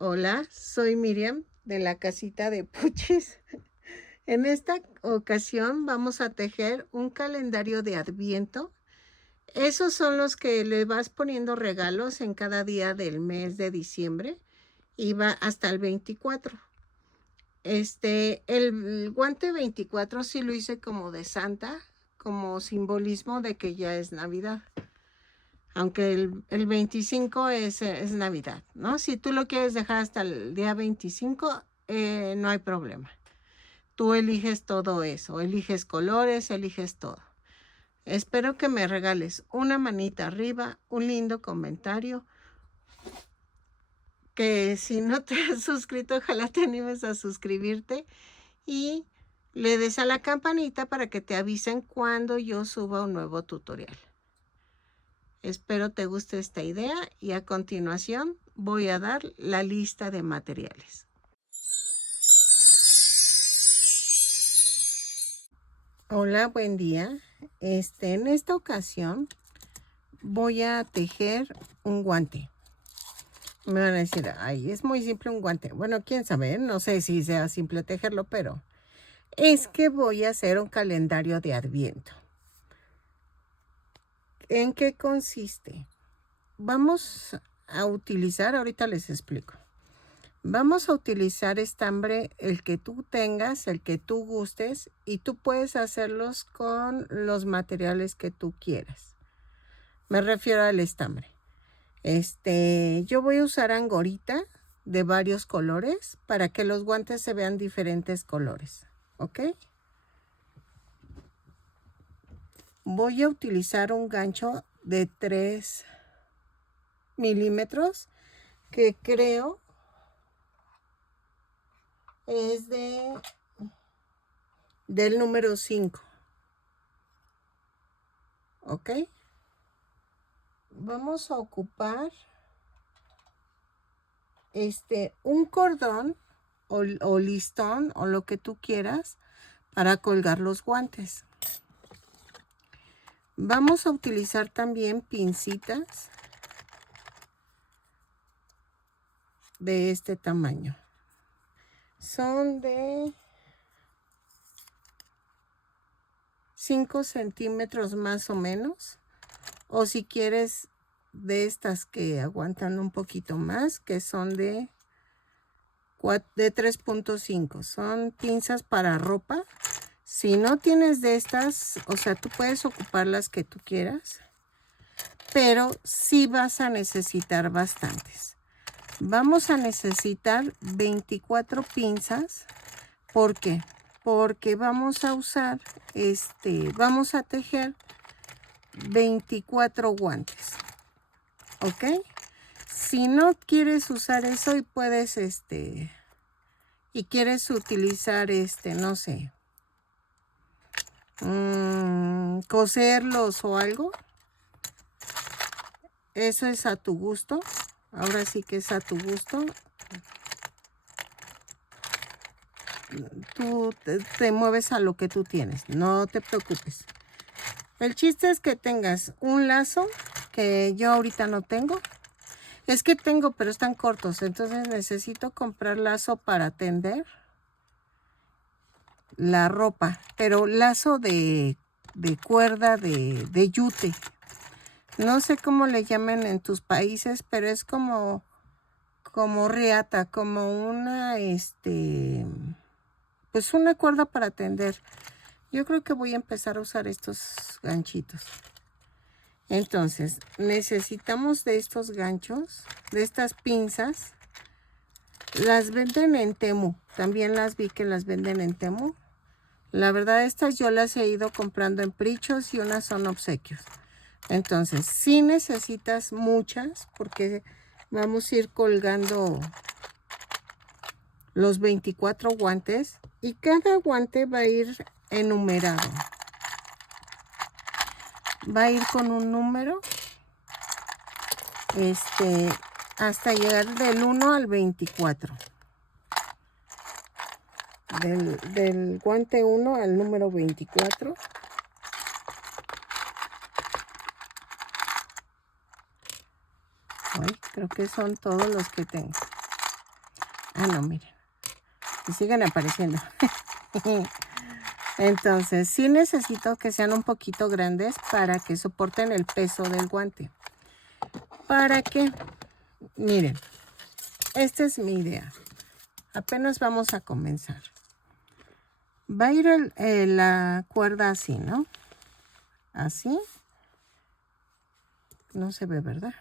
Hola, soy Miriam de la casita de Puchis. En esta ocasión vamos a tejer un calendario de Adviento. Esos son los que le vas poniendo regalos en cada día del mes de diciembre y va hasta el 24. El guante 24 sí lo hice como de Santa, como simbolismo de que ya es Navidad. Aunque el 25 es Navidad, ¿no? Si tú lo quieres dejar hasta el día 25, no hay problema. Tú eliges todo eso, eliges colores, eliges todo. Espero que me regales una manita arriba, un lindo comentario, que si no te has suscrito, ojalá te animes a suscribirte y le des a la campanita para que te avisen cuando yo suba un nuevo tutorial. Espero te guste esta idea y a continuación voy a dar la lista de materiales. Hola, buen día. En esta ocasión voy a tejer un guante. Me van a decir, ay, es muy simple un guante. Bueno, quién sabe, no sé si sea simple tejerlo, pero es que voy a hacer un calendario de Adviento. ¿En qué consiste? Vamos a utilizar, ahorita les explico. Vamos a utilizar estambre, el que tú tengas, el que tú gustes, y tú puedes hacerlos con los materiales que tú quieras. Me refiero al estambre. Yo voy a usar angorita de varios colores para que los guantes se vean diferentes colores, ¿ok? Voy a utilizar un gancho de 3 milímetros que creo es del número 5, ¿ok? Vamos a ocupar un cordón o listón o lo que tú quieras para colgar los guantes. Vamos a utilizar también pincitas de este tamaño. Son de 5 centímetros más o menos. O si quieres de estas que aguantan un poquito más, que son de 3.5. Son pinzas para ropa. Si no tienes de estas, o sea, tú puedes ocupar las que tú quieras, pero sí vas a necesitar bastantes. Vamos a necesitar 24 pinzas. ¿Por qué? Porque vamos a usar, vamos a tejer 24 guantes, ¿ok? Si no quieres usar eso y puedes, y quieres utilizar, no sé, coserlos o algo, eso es a tu gusto. Ahora sí que es a tu gusto. Tú te mueves a lo que tú tienes, no te preocupes. El chiste es que tengas un lazo, que yo ahorita no tengo. Es que tengo, pero están cortos, entonces necesito comprar lazo para tender la ropa, pero lazo de cuerda de yute. No sé cómo le llaman en tus países, pero es como riata, como una, pues una cuerda para tender. Yo creo que voy a empezar a usar estos ganchitos. Entonces, necesitamos de estos ganchos, de estas pinzas. Las venden en Temu. También las vi que las venden en Temu. La verdad, estas yo las he ido comprando en Prichos y unas son obsequios. Entonces, sí necesitas muchas porque vamos a ir colgando los 24 guantes y cada guante va a ir enumerado. Va a ir con un número hasta llegar del 1 al 24. Del guante 1 al número 24. Ay, creo que son todos los que tengo. Ah, no, miren. Y siguen apareciendo. Entonces, sí necesito que sean un poquito grandes para que soporten el peso del guante. ¿Para qué? Miren, esta es mi idea. Apenas vamos a comenzar. Va a ir la cuerda así, ¿no? Así. No se ve, ¿verdad?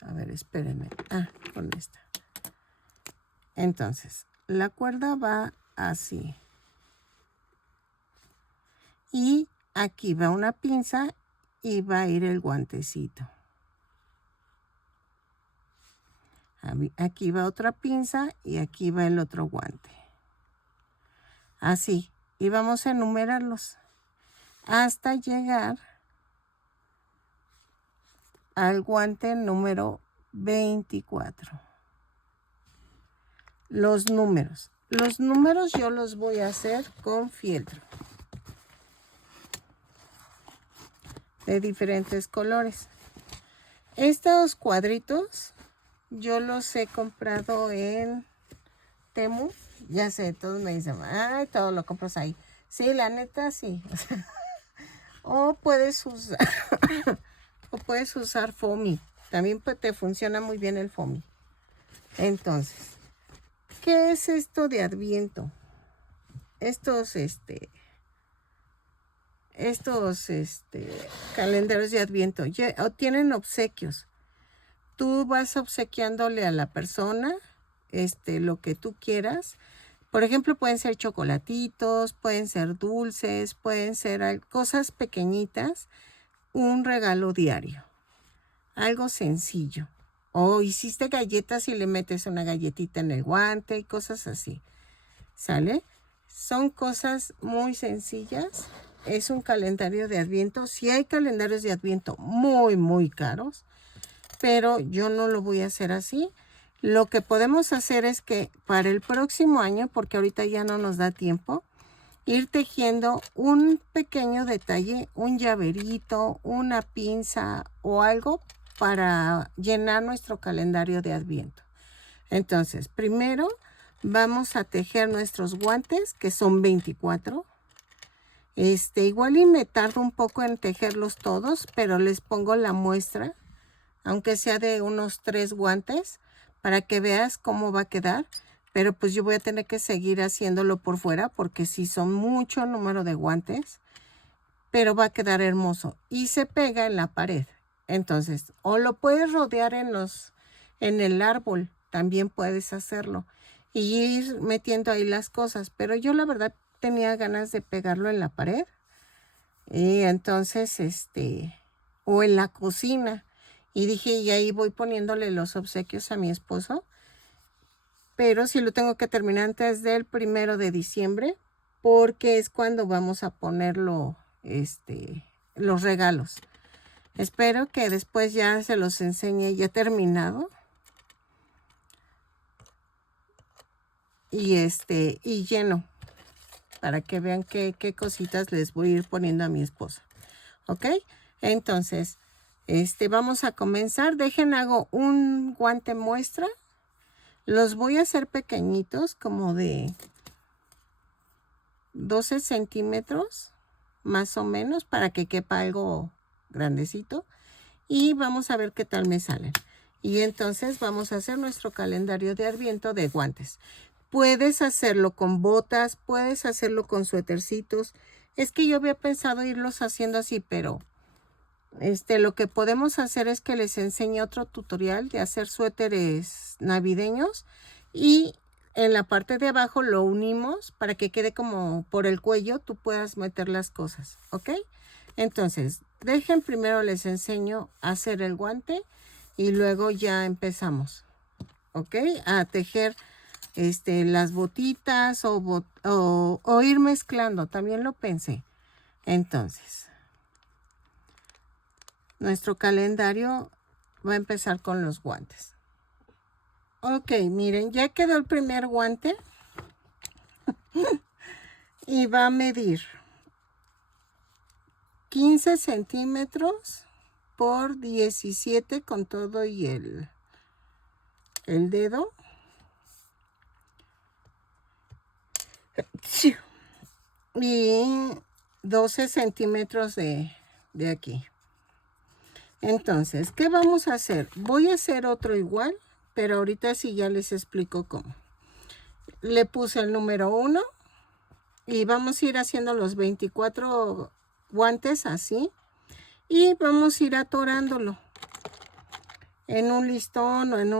A ver, espérenme. Ah, con esta. Entonces, la cuerda va así. Y aquí va una pinza y va a ir el guantecito. Aquí va otra pinza y aquí va el otro guante. Así. Y vamos a enumerarlos hasta llegar al guante número 24. Los números. Los números yo los voy a hacer con fieltro. De diferentes colores. Estos cuadritos yo los he comprado en Temu. Ya sé, todos me dicen, ay, todo lo compras ahí. Sí, la neta, sí. O puedes usar, o puedes usar foamy. También te funciona muy bien el foamy. Entonces, ¿qué es esto de Adviento? Estos calendarios de Adviento tienen obsequios. Tú vas obsequiándole a la persona lo que tú quieras. Por ejemplo, pueden ser chocolatitos, pueden ser dulces, pueden ser cosas pequeñitas, un regalo diario, algo sencillo. O hiciste galletas y le metes una galletita en el guante y cosas así. ¿Sale? Son cosas muy sencillas. Es un calendario de Adviento. Sí hay calendarios de Adviento muy, muy caros, pero yo no lo voy a hacer así. Lo que podemos hacer es que para el próximo año, porque ahorita ya no nos da tiempo, ir tejiendo un pequeño detalle, un llaverito, una pinza o algo para llenar nuestro calendario de Adviento. Entonces, primero vamos a tejer nuestros guantes, que son 24. Igual y me tardo un poco en tejerlos todos, pero les pongo la muestra, aunque sea de unos 3 guantes, para que veas cómo va a quedar. Pero pues yo voy a tener que seguir haciéndolo por fuera, porque sí son mucho número de guantes, pero va a quedar hermoso y se pega en la pared. Entonces, o lo puedes rodear en el árbol, también puedes hacerlo y ir metiendo ahí las cosas, pero yo la verdad tenía ganas de pegarlo en la pared y entonces o en la cocina, y dije, y ahí voy poniéndole los obsequios a mi esposo, pero sí lo tengo que terminar antes del 1 de diciembre, porque es cuando vamos a ponerlo los regalos. Espero que después ya se los enseñe ya terminado. Y lleno, para que vean qué cositas les voy a ir poniendo a mi esposa. ¿Ok? Entonces, vamos a comenzar. Hago un guante muestra. Los voy a hacer pequeñitos, como de 12 centímetros, más o menos, para que quepa algo grandecito. Y vamos a ver qué tal me salen. Y entonces vamos a hacer nuestro calendario de Adviento de guantes. Puedes hacerlo con botas, puedes hacerlo con suétercitos. Es que yo había pensado irlos haciendo así, pero lo que podemos hacer es que les enseñe otro tutorial de hacer suéteres navideños, y en la parte de abajo lo unimos para que quede como por el cuello, tú puedas meter las cosas, ¿ok? Entonces, primero les enseño a hacer el guante y luego ya empezamos, ¿ok? A tejer las botitas o ir mezclando, también lo pensé. Entonces, nuestro calendario va a empezar con los guantes. Ok, miren, ya quedó el primer guante y va a medir 15 centímetros por 17 con todo y el dedo. Y 12 centímetros de aquí. Entonces, ¿qué vamos a hacer? Voy a hacer otro igual, pero ahorita sí ya les explico cómo. Le puse el número 1 y vamos a ir haciendo los 24 guantes así. Y vamos a ir atorándolo en un listón o en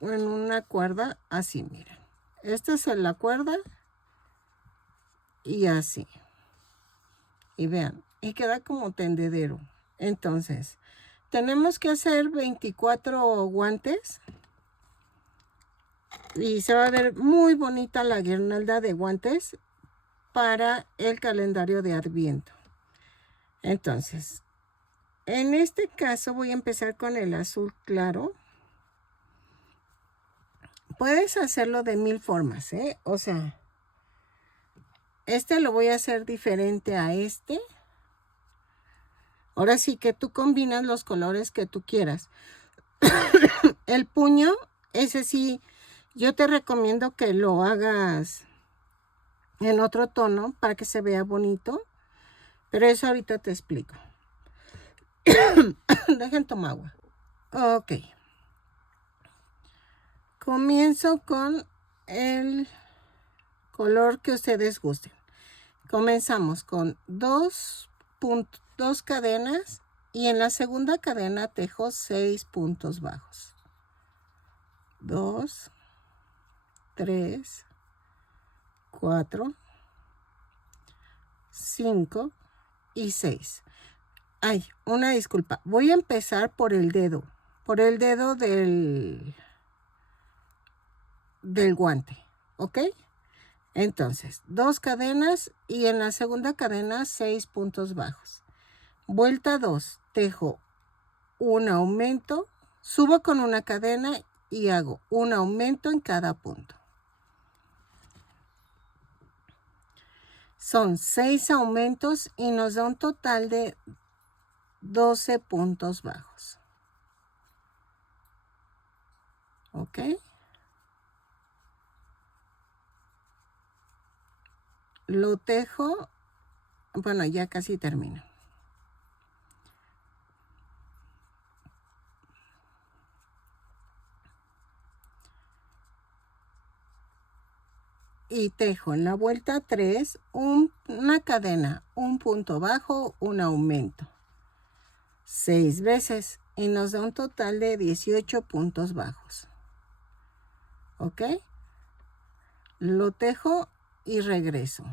una cuerda así, miren. Esta es la cuerda y así. Y vean, y queda como tendedero. Entonces, tenemos que hacer 24 guantes. Y se va a ver muy bonita la guirnalda de guantes para el calendario de Adviento. Entonces, en este caso voy a empezar con el azul claro. Puedes hacerlo de 1000 formas, ¿eh? O sea, este lo voy a hacer diferente a este. Ahora sí que tú combinas los colores que tú quieras. El puño, ese sí, yo te recomiendo que lo hagas en otro tono para que se vea bonito. Pero eso ahorita te explico. Dejen tomar agua. Ok. Comienzo con el color que ustedes gusten. Comenzamos con dos cadenas y en la segunda cadena tejo 6 puntos bajos. 2, 3, 4, 5 y 6. Ay, una disculpa. Voy a empezar por el dedo del guante, ¿ok? Entonces, 2 cadenas y en la segunda cadena 6 puntos bajos. Vuelta 2, tejo un aumento, subo con una cadena y hago un aumento en cada punto. Son 6 aumentos y nos da un total de 12 puntos bajos. ¿Ok? Lo tejo, bueno, ya casi termino. Y tejo en la vuelta 3 una cadena, un punto bajo, un aumento. 6 veces y nos da un total de 18 puntos bajos. ¿Ok? Lo tejo y regreso.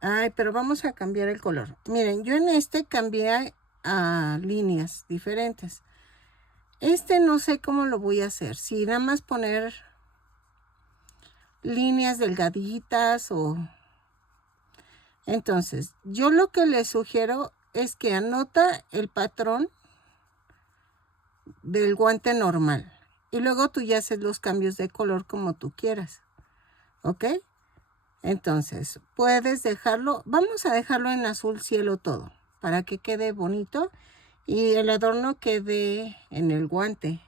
Ay, pero vamos a cambiar el color. Miren, yo en este cambié a líneas diferentes. Este no sé cómo lo voy a hacer. Si nada más poner líneas delgaditas o... Entonces, yo lo que les sugiero es que anota el patrón del guante normal. Y luego tú ya haces los cambios de color como tú quieras. ¿Ok? Entonces, puedes dejarlo, vamos a dejarlo en azul cielo todo, para que quede bonito y el adorno quede en el guante.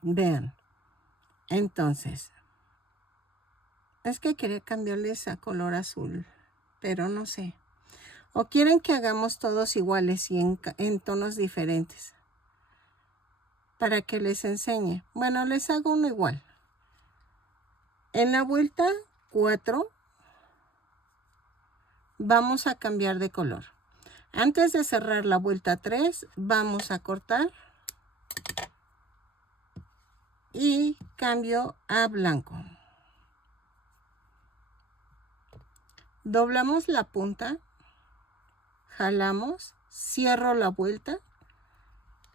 Vean. Entonces, es que quería cambiarles a color azul, pero no sé. O quieren que hagamos todos iguales y en tonos diferentes, para que les enseñe. Bueno, les hago uno igual. En la vuelta 4 vamos a cambiar de color. Antes de cerrar la vuelta 3, vamos a cortar y cambio a blanco. Doblamos la punta, jalamos, cierro la vuelta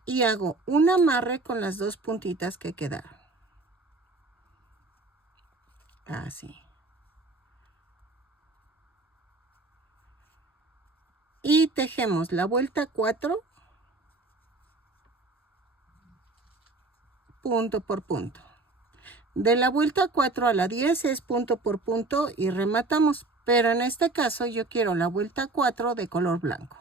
y hago un amarre con las 2 puntitas que quedaron. Así. Y tejemos la vuelta 4 punto por punto. De la vuelta 4 a la 10 es punto por punto y rematamos, pero en este caso yo quiero la vuelta 4 de color blanco.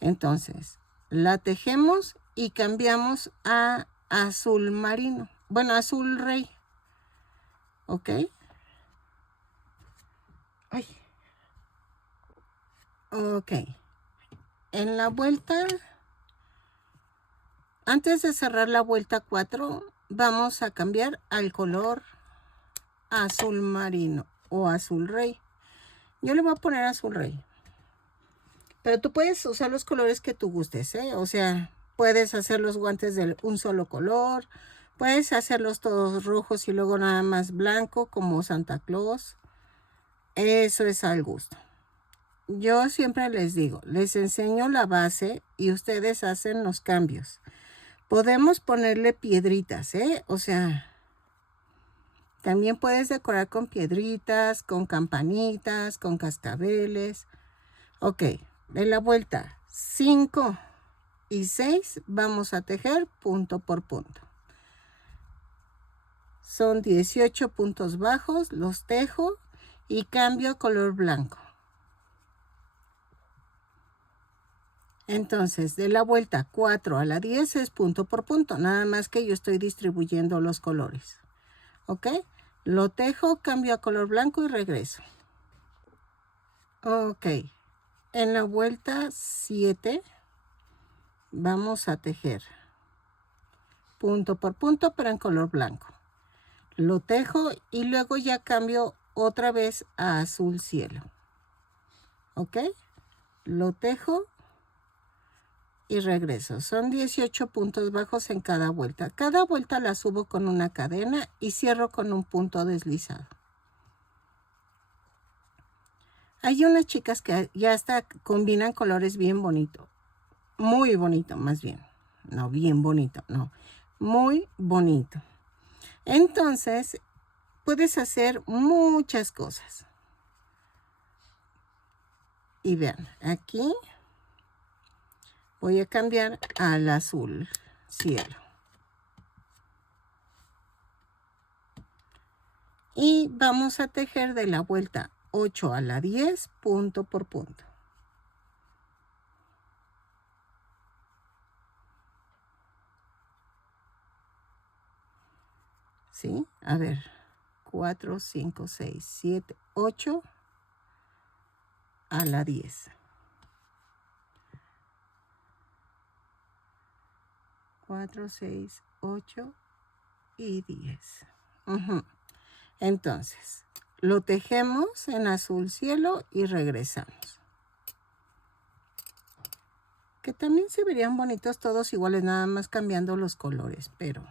Entonces, La tejemos y cambiamos a azul marino. Bueno, azul rey. ¿Ok? Ay. Ok. En la vuelta, antes de cerrar la vuelta 4, vamos a cambiar al color azul marino o azul rey. Yo le voy a poner azul rey. Pero tú puedes usar los colores que tú gustes, ¿eh? O sea, puedes hacer los guantes de un solo color. Puedes hacerlos todos rojos y luego nada más blanco como Santa Claus. Eso es al gusto. Yo siempre les digo, les enseño la base y ustedes hacen los cambios. Podemos ponerle piedritas, ¿eh? O sea, también puedes decorar con piedritas, con campanitas, con cascabeles. Ok, de la vuelta 5 y 6 vamos a tejer punto por punto. Son 18 puntos bajos, los tejo y cambio a color blanco. Entonces, de la vuelta 4 a la 10 es punto por punto, nada más que yo estoy distribuyendo los colores. ¿Ok? Lo tejo, cambio a color blanco y regreso. Ok. En la vuelta 7 vamos a tejer punto por punto, pero en color blanco. Lo tejo y luego ya cambio otra vez a azul cielo. ¿Ok? Lo tejo y regreso. Son 18 puntos bajos en cada vuelta. Cada vuelta la subo con una cadena y cierro con un punto deslizado. Hay unas chicas que ya hasta combinan colores bien bonito. Muy bonito, más bien. No, bien bonito, no. Muy bonito. Entonces, puedes hacer muchas cosas. Y vean, aquí voy a cambiar al azul cielo. Y vamos a tejer de la vuelta 8 a la 10, punto por punto. ¿Sí? A ver, 4, 5, 6, 7, 8 a la 10. 4, 6, 8 y 10. Entonces, lo tejemos en azul cielo y regresamos. Que también se verían bonitos todos iguales, nada más cambiando los colores, pero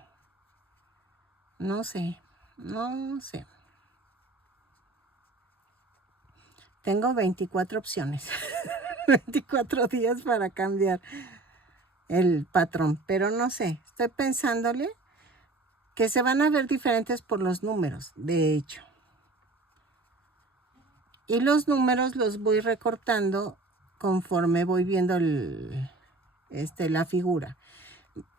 no sé, no sé. Tengo 24 opciones, 24 días para cambiar el patrón, pero no sé, estoy pensándole que se van a ver diferentes por los números, de hecho. Y los números los voy recortando conforme voy viendo la figura.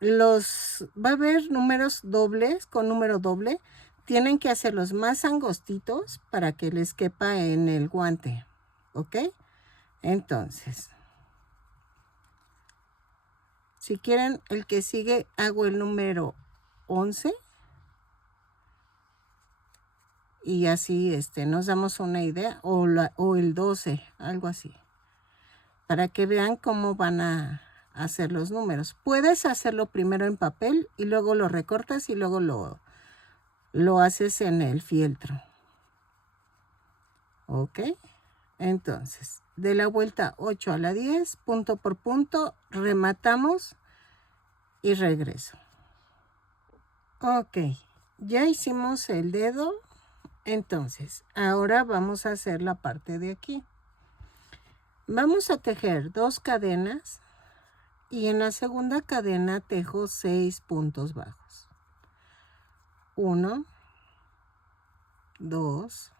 Va a haber números dobles con número doble. Tienen que hacerlos más angostitos para que les quepa en el guante. ¿Ok? Entonces, si quieren el que sigue, hago el número 11. Y así nos damos una idea. O el 12, algo así. Para que vean cómo van a hacer los números. Puedes hacerlo primero en papel y luego lo recortas y luego lo haces en el fieltro. ¿Ok? Entonces, de la vuelta 8 a la 10, punto por punto, rematamos y regreso. Ok, ya hicimos el dedo. Entonces, ahora vamos a hacer la parte de aquí. Vamos a tejer 2 cadenas y en la segunda cadena tejo 6 puntos bajos. 1, 2,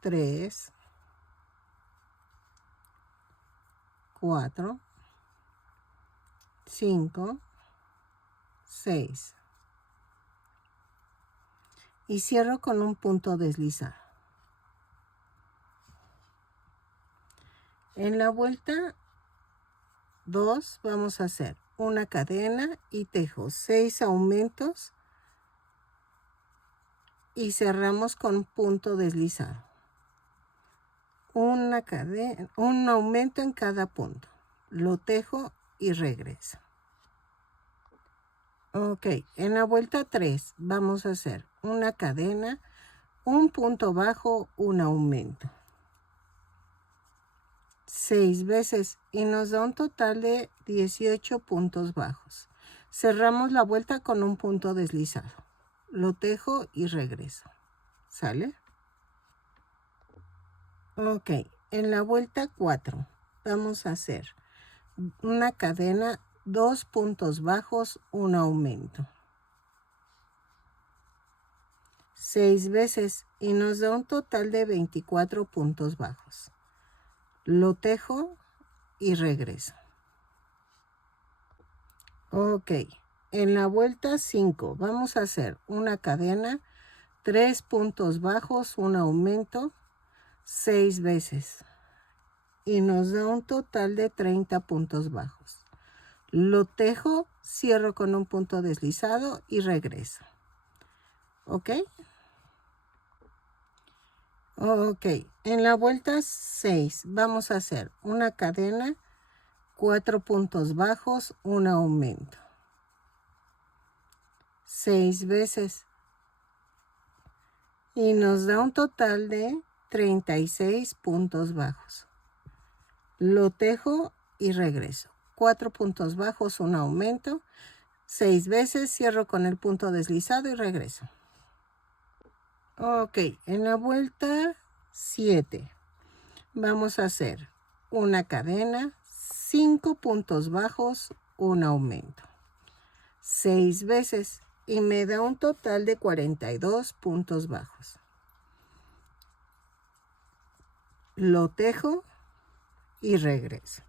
3, 4, 5, 6. Y cierro con un punto deslizado. En la vuelta 2, vamos a hacer una cadena y tejo 6 aumentos y cerramos con punto deslizado. Una cadena, un aumento en cada punto. Lo tejo y regreso. Ok, en la vuelta 3 vamos a hacer una cadena, un punto bajo, un aumento. 6 veces y nos da un total de 18 puntos bajos. Cerramos la vuelta con un punto deslizado. Lo tejo y regreso. ¿Sale? Ok, en la vuelta 4 vamos a hacer una cadena, 2 puntos bajos, un aumento. 6 veces y nos da un total de 24 puntos bajos. Lo tejo y regreso. Ok, en la vuelta 5 vamos a hacer una cadena, 3 puntos bajos, un aumento, 6 veces y nos da un total de 30 puntos bajos. Lo tejo, cierro con un punto deslizado y regreso. ¿Ok? Ok, en la vuelta 6 vamos a hacer una cadena, 4 puntos bajos, un aumento. 6 veces y nos da un total de 36 puntos bajos. Lo tejo y regreso. 4 puntos bajos, un aumento. 6 veces, cierro con el punto deslizado y regreso. Ok, en la vuelta 7 vamos a hacer una cadena, 5 puntos bajos, un aumento. 6 veces y me da un total de 42 puntos bajos. Lo tejo y regreso.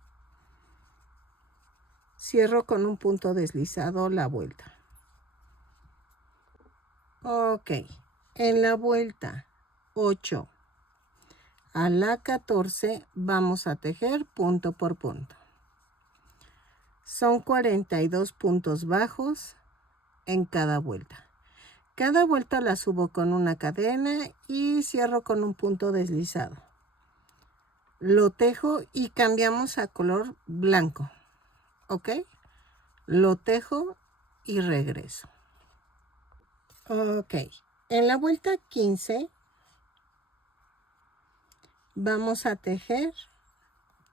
Cierro con un punto deslizado la vuelta. Ok, en la vuelta 8 a la 14 vamos a tejer punto por punto. Son 42 puntos bajos en cada vuelta. Cada vuelta la subo con una cadena y cierro con un punto deslizado. Lo tejo y cambiamos a color blanco. ¿Ok? Lo tejo y regreso. Ok. En la vuelta 15 vamos a tejer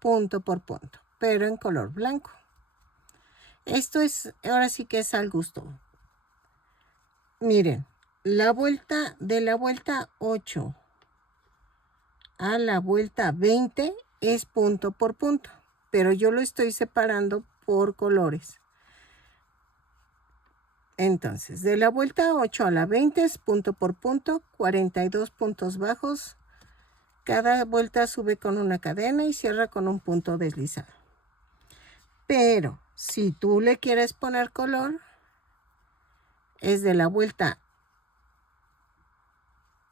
punto por punto, pero en color blanco. Esto es, ahora sí que es al gusto. Miren, la vuelta de la vuelta 8 a la vuelta 20 es punto por punto, pero yo lo estoy separando por colores. Entonces, de la vuelta 8 a la 20 es punto por punto, 42 puntos bajos. Cada vuelta sube con una cadena y cierra con un punto deslizado. Pero si tú le quieres poner color, es de la vuelta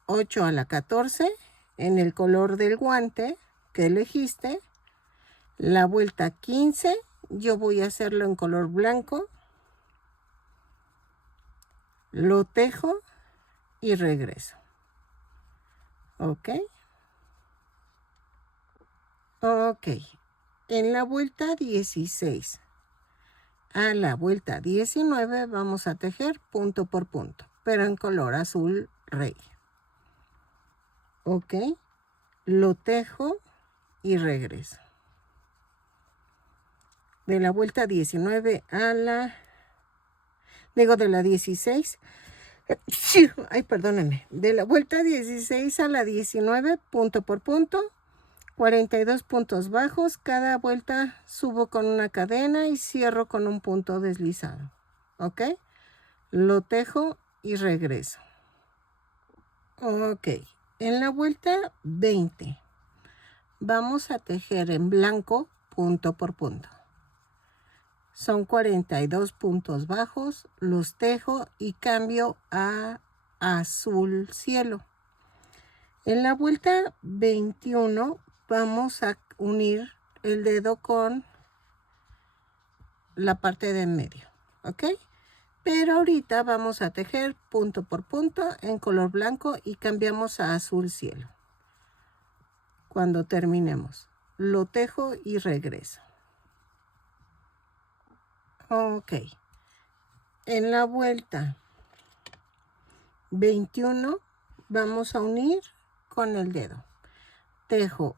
8 a la 14 en el color del guante que elegiste. La vuelta 15 yo voy a hacerlo en color blanco. Lo tejo y regreso. ¿Ok? Ok. En la vuelta 16 a la vuelta 19 vamos a tejer punto por punto, pero en color azul rey. Ok. Lo tejo y regreso. De la vuelta 19 a la... Digo, de la 16... Ay, perdónenme. De la vuelta 16 a la 19, punto por punto, 42 puntos bajos. Cada vuelta subo con una cadena y cierro con un punto deslizado. ¿Ok? Lo tejo y regreso. Ok. En la vuelta 20 vamos a tejer en blanco punto por punto. Son 42 puntos bajos, los tejo y cambio a azul cielo. En la vuelta 21 vamos a unir el dedo con la parte de en medio, ¿ok? Pero ahorita vamos a tejer punto por punto en color blanco y cambiamos a azul cielo. Cuando terminemos, lo tejo y regreso. Ok. En la vuelta 21 vamos a unir con el dedo. Tejo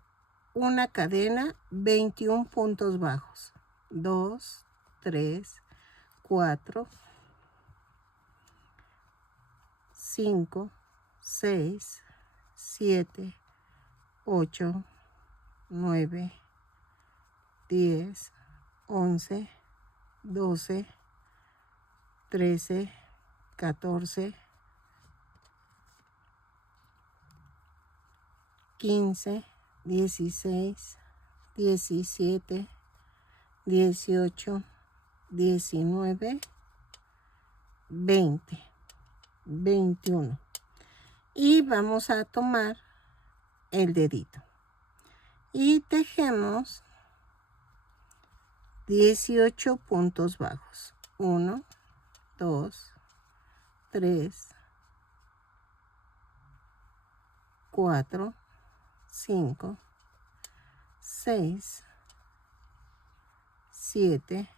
una cadena, 21 puntos bajos. 2, 3, 4, 5, 6, 7, 8, 9, 10, 11, 12, 13, 14, 15, 16, 17, 18, 19, 20, 21. Y vamos a tomar el dedito. Y tejemos 18 puntos bajos. 1, 2, 3, 4, 5, 6, 7,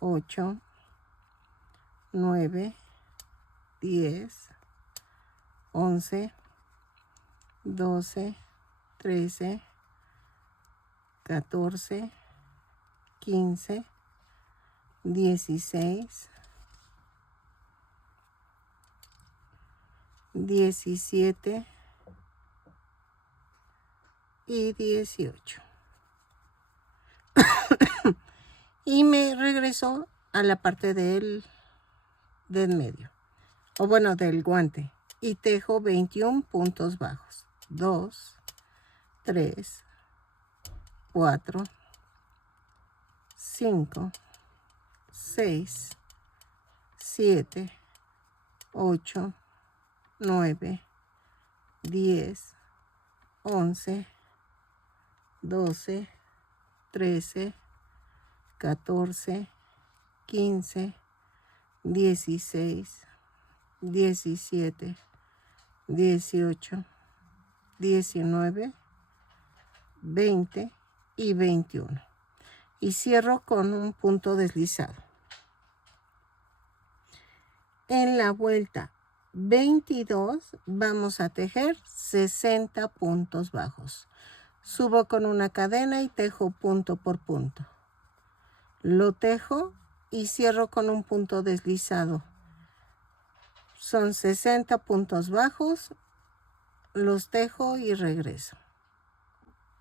8, 9, 10, 11, 12, 13, 14, 15, 16, 17 y 18. Y me regreso a la parte del medio, o bueno, del guante, y tejo 21 puntos bajos. 2, 3, 4, 5, 6, 7, 8, 9, 10, 11, 12, 13, 14, 15, 16, 17, 18, 19, 20 y 21. Y cierro con un punto deslizado. En la vuelta 22 vamos a tejer 60 puntos bajos. Subo con una cadena y tejo punto por punto. Lo tejo y cierro con un punto deslizado. Son 60 puntos bajos, los tejo y regreso.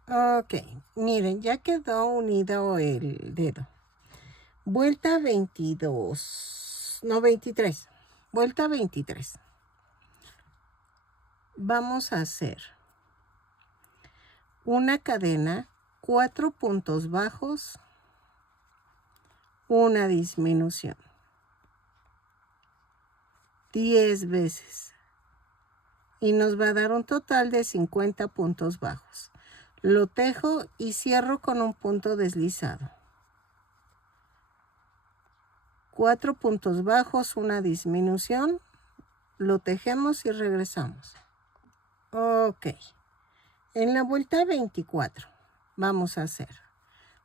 Ok, miren, ya quedó unido el dedo. Vuelta 22, no 23, vuelta 23. Vamos a hacer una cadena, 4 puntos bajos, una disminución. 10 veces. Y nos va a dar un total de 50 puntos bajos. Lo tejo y cierro con un punto deslizado. 4 puntos bajos, una disminución. Lo tejemos y regresamos. Ok. En la vuelta 24 vamos a hacer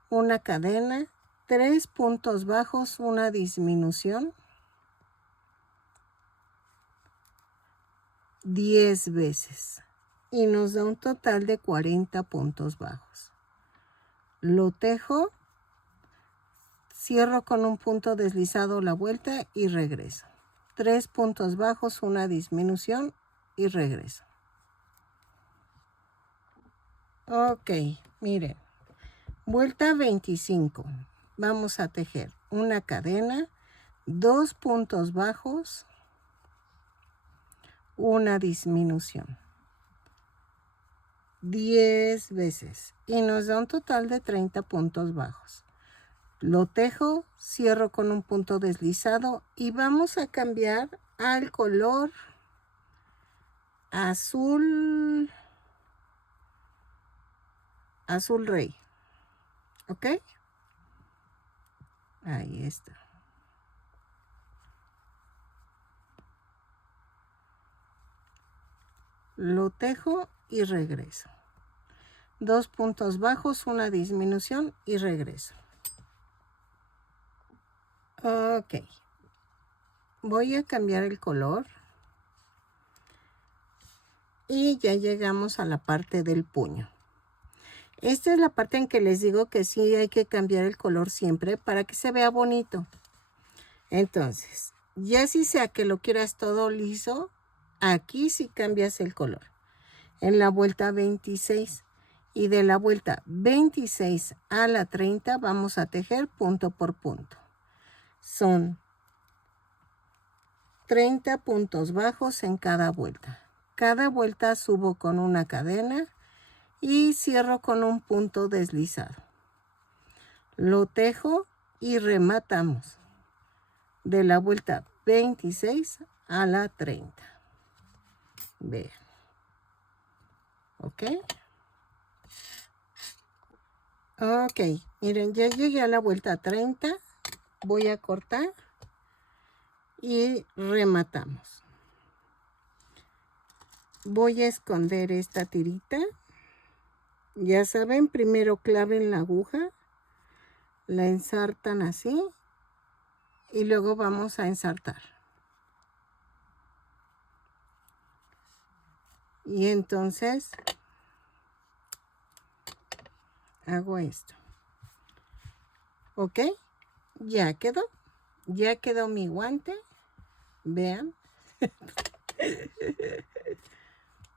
una cadena, 3 puntos bajos, una disminución. 10 veces y nos da un total de 40 puntos bajos. Lo tejo, cierro con un punto deslizado la vuelta y regreso. 3 puntos bajos, una disminución y regreso. Ok, miren, vuelta 25. Vamos a tejer una cadena, 2 puntos bajos, una disminución. 10 veces y nos da un total de 30 puntos bajos. Lo tejo, cierro con un punto deslizado y vamos a cambiar al color azul, azul rey, ¿ok? Ahí está. Lo tejo y regreso. 2 puntos bajos, una disminución y regreso. Ok. Voy a cambiar el color. Y ya llegamos a la parte del puño. Esta es la parte en que les digo que sí hay que cambiar el color siempre para que se vea bonito. Entonces, ya si sea que lo quieras todo liso, aquí sí cambias el color. En la vuelta 26. Y de la vuelta 26 a la 30 vamos a tejer punto por punto. Son 30 puntos bajos en cada vuelta. Cada vuelta subo con una cadena y cierro con un punto deslizado. Lo tejo y rematamos de la vuelta 26 a la 30. Vean. ¿Ok? Ok, miren, ya llegué a la vuelta 30. Voy a cortar y rematamos. Voy a esconder esta tirita. Ya saben, primero claven la aguja, la ensartan así y luego vamos a ensartar. Y entonces hago esto. ¿Ok? Ya quedó. Ya quedó mi guante. Vean.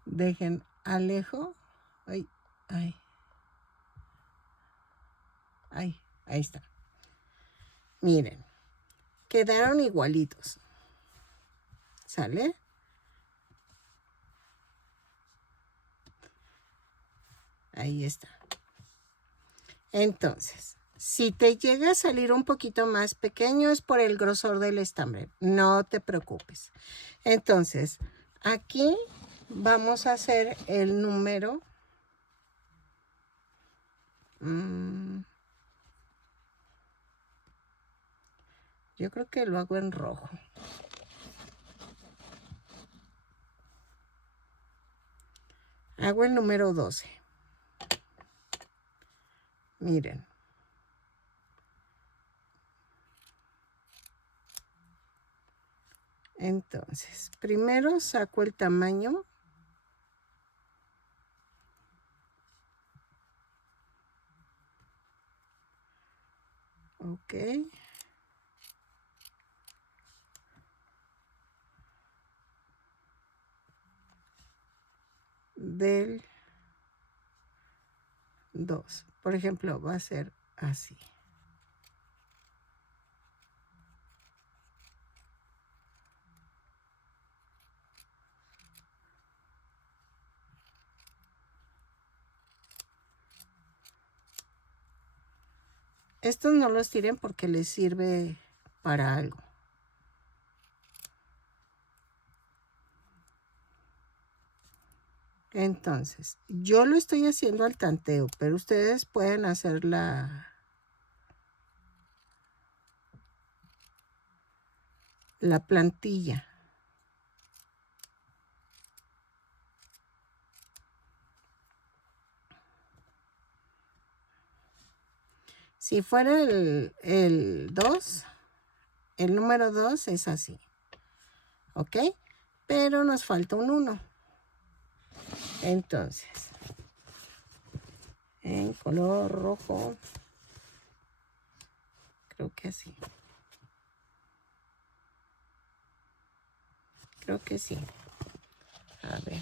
Dejen alejo. Ay, ay. Ay, ahí está. Miren. Quedaron igualitos. ¿Sale? Ahí está. Entonces, si te llega a salir un poquito más pequeño es por el grosor del estambre. No te preocupes. Entonces, aquí vamos a hacer el número. Yo creo que lo hago en rojo. Hago el número 12. Miren. Entonces, primero saco el tamaño. Ok. Del 2. Por ejemplo, va a ser así. Estos no los tiren porque les sirve para algo. Entonces, yo lo estoy haciendo al tanteo, pero ustedes pueden hacer la plantilla. Si fuera el 2, el número 2 es así. ¿Ok? Pero nos falta un 1. Entonces, en color rojo, creo que así. Creo que sí. A ver.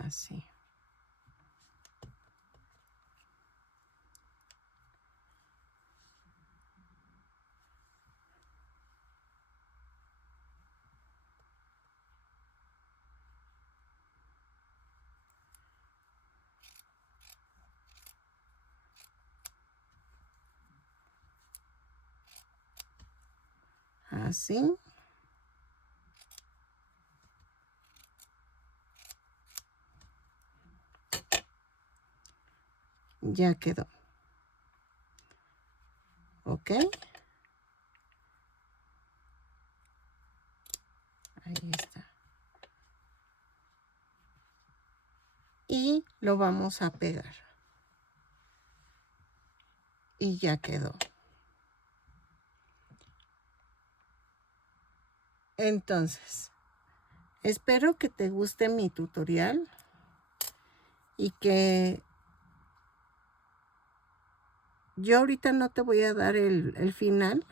Así. Así. Ya quedó. ¿Ok? Ahí está. Y lo vamos a pegar. Y ya quedó. Entonces, espero que te guste mi tutorial y que yo ahorita no te voy a dar el final.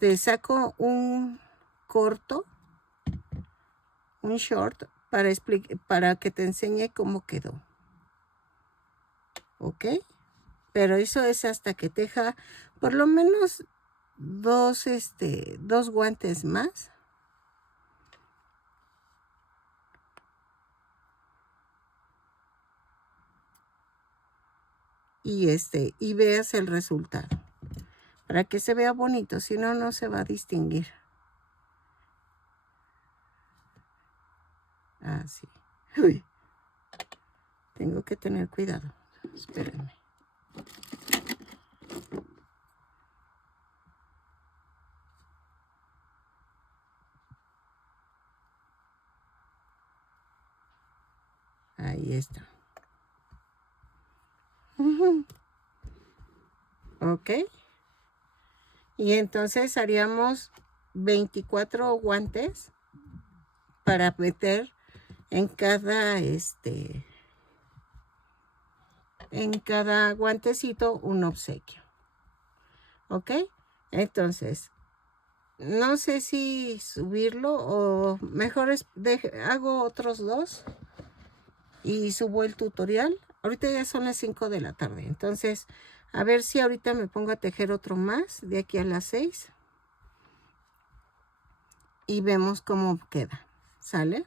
Te saco un corto, un short, para que te enseñe cómo quedó. ¿Ok? Pero eso es hasta que teja por lo menos dos guantes más. Y veas el resultado. Para que se vea bonito, si no, no se va a distinguir. Así. Uy. Tengo que tener cuidado. Espérenme. Ahí está. Ok. Y entonces haríamos 24 guantes para meter en cada en cada guantecito un obsequio. ¿Ok? Entonces, no sé si subirlo o mejor hago otros dos y subo el tutorial. Ahorita ya son las 5 de la tarde. Entonces, a ver si ahorita me pongo a tejer otro más de aquí a las 6. Y vemos cómo queda. ¿Sale?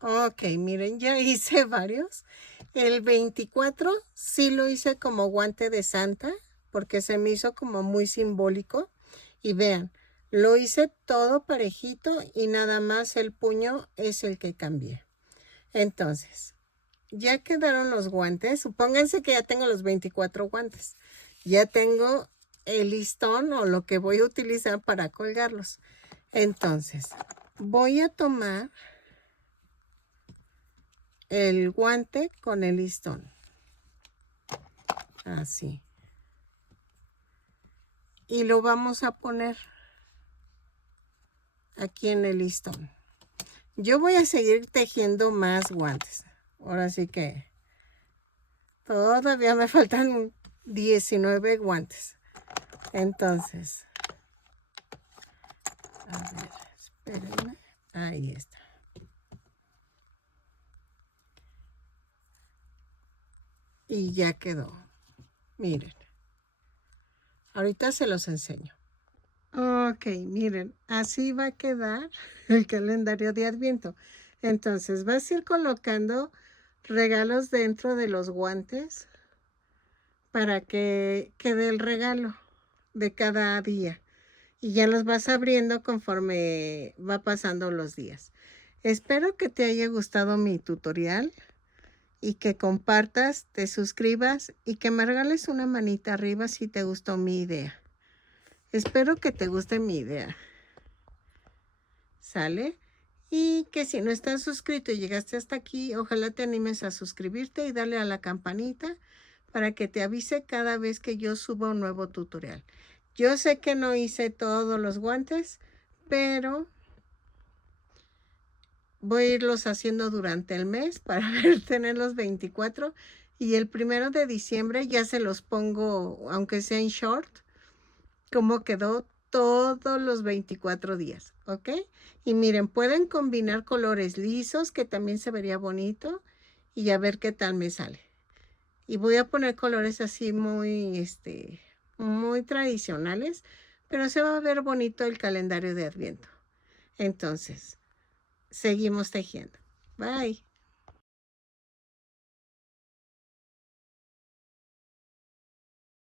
Ok, miren, ya hice varios. El 24 sí lo hice como guante de Santa, porque se me hizo como muy simbólico. Y vean, lo hice todo parejito y nada más el puño es el que cambié. Entonces, ya quedaron los guantes. Supónganse que ya tengo los 24 guantes. Ya tengo el listón o lo que voy a utilizar para colgarlos. Entonces, voy a tomar el guante con el listón. Así. Y lo vamos a poner aquí en el listón. Yo voy a seguir tejiendo más guantes. Ahora sí que todavía me faltan 19 guantes. Entonces, a ver, espérenme. Ahí está. Y ya quedó. Miren. Ahorita se los enseño. Ok, miren, así va a quedar el calendario de Adviento. Entonces, vas a ir colocando regalos dentro de los guantes para que quede el regalo de cada día. Y ya los vas abriendo conforme va pasando los días. Espero que te haya gustado mi tutorial y que compartas, te suscribas y que me regales una manita arriba si te gustó mi idea. Espero que te guste mi idea. ¿Sale? Y que si no estás suscrito y llegaste hasta aquí, ojalá te animes a suscribirte y darle a la campanita para que te avise cada vez que yo suba un nuevo tutorial. Yo sé que no hice todos los guantes, pero voy a irlos haciendo durante el mes para tener los 24. Y el 1 de diciembre ya se los pongo, aunque sea en short, como quedó todos los 24 días, ¿ok? Y miren, pueden combinar colores lisos, que también se vería bonito, y a ver qué tal me sale. Y voy a poner colores así muy, muy tradicionales, pero se va a ver bonito el calendario de Adviento. Entonces, seguimos tejiendo. Bye.